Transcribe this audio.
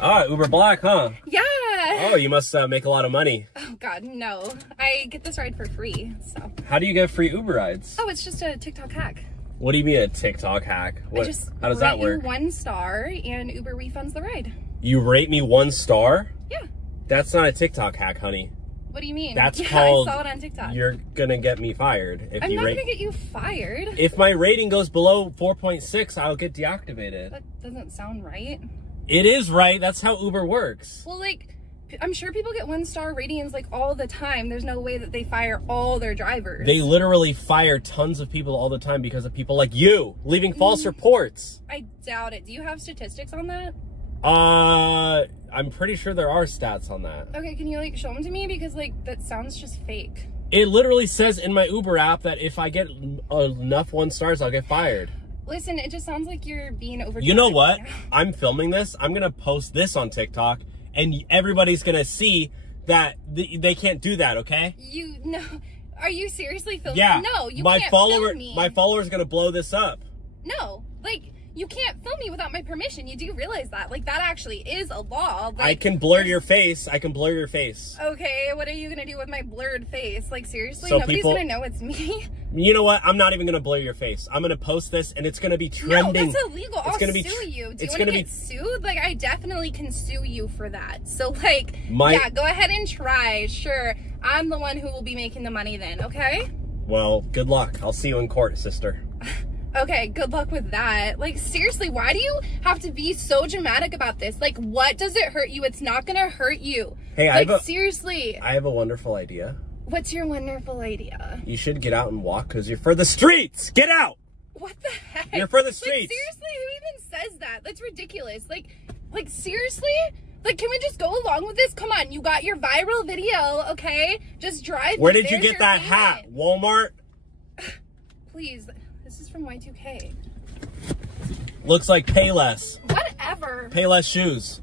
Ah, Uber Black, huh? Yeah. Oh, you must make a lot of money. Oh God, no. I get this ride for free, so. How do you get free Uber rides? Oh, it's just a TikTok hack. What do you mean a TikTok hack? How does that work? You 1 star and Uber refunds the ride. You rate me 1 star? Yeah. That's not a TikTok hack, honey. What do you mean? That's called, I saw it on TikTok. You're gonna get me fired. If I'm you not gonna get you fired. If my rating goes below 4.6, I'll get deactivated. That doesn't sound right. It is right. That's how Uber works. Well, like, I'm sure people get 1 star ratings like all the time. There's no way that they fire all their drivers. They literally fire tons of people all the time because of people like you leaving false reports. I doubt it. Do you have statistics on that? I'm pretty sure there are stats on that. Okay, can you like show them to me? Because like that sounds just fake. It literally says in my Uber app that if I get enough 1 stars, I'll get fired. Listen, it just sounds like you're being over. You know what? I'm filming this. I'm gonna post this on TikTok, and everybody's gonna see that they can't do that. Okay? No. Are you seriously filming? Yeah. No, you can't film me. My follower's gonna blow this up. No, like. You can't film me without my permission. You do realize that. Like, that actually is a law. Like, I can blur your face. I can blur your face. Okay, what are you going to do with my blurred face? Like, seriously? So Nobody's going to know it's me? You know what? I'm not even going to blur your face. I'm going to post this, and it's going to be trending. No, that's illegal. I'll sue you. Do you want to get sued? Like, I definitely can sue you for that. So, like, yeah, go ahead and try. Sure, I'm the one who will be making the money then, okay? Well, good luck. I'll see you in court, sister. Okay, good luck with that. Like, seriously, why do you have to be so dramatic about this? Like, what does it hurt you? It's not gonna hurt you. Hey, seriously. I have a wonderful idea. What's your wonderful idea? You should get out and walk because you're for the streets. Get out! What the heck? You're for the streets. Like, seriously, who even says that? That's ridiculous. Like, seriously? Like, can we just go along with this? Come on, you got your viral video, okay? Just drive. Where did you get that hat? Walmart? Please. This is from Y2K. Looks like Payless. Whatever. Payless shoes.